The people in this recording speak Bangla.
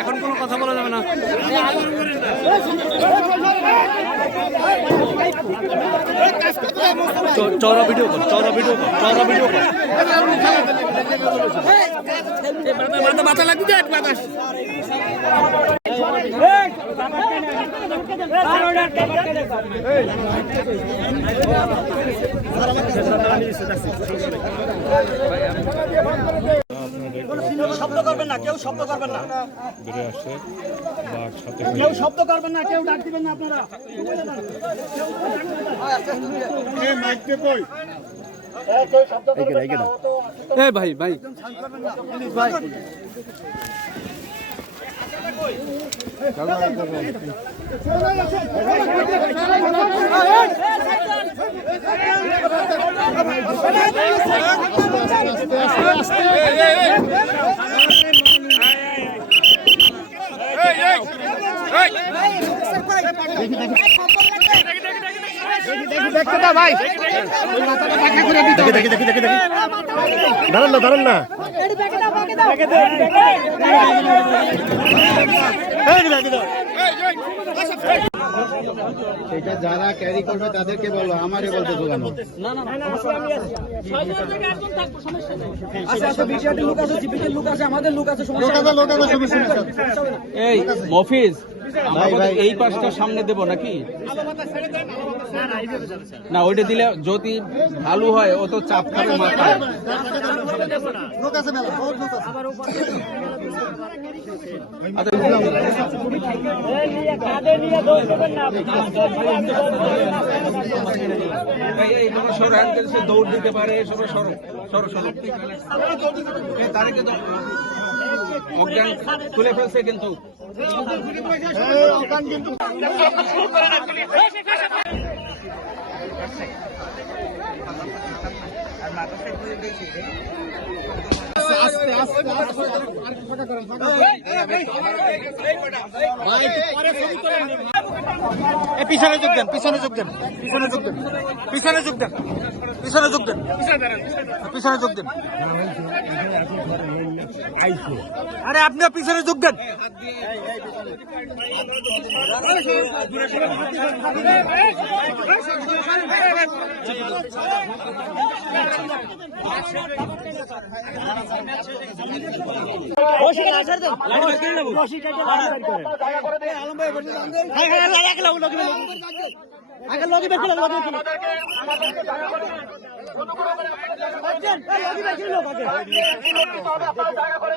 এখন কোনো কথা বলা যাবে না। চওড়া ভিডিও কর, চওড়া ভিডিও কর, চওড়া ভিডিও কর। মাথা লাগবে বাতাস। শব্দ করবেন না, কেউ শব্দ করবেন না, বেড়ে আসছে বাঘ সাথে কেউ শব্দ করবেন না, কেউ ডাক দিবেন না আপনারা। ভাই ভাই ভাই দাঁড়ান না, দাঁড়ান না। সেটা যারা ক্যারি করবে তাদেরকে বলো, আমারে বলতে দোকানো। এই মফিজ, এই পাশটা সামনে দেব নাকি? না, ওইটা দিলে যদি ভালো হয় ও তো চাপ খাবে মাথায়। দৌড় দিতে পারে, সরো সরো সরো সরো। তারিখে অজ্ঞান তুলে ফেলছে কিন্তু। পিছনে যোগ দেন, পিছনে যোগ দেন, পিছনে যোগ দেন, পিছনে যোগ দেন, পিছনে যোগ দেন, পিছনে যোগ দেন। আরে আপনিও পিছনে যোগ দেন। আগে লগি বের করে লগি বের করে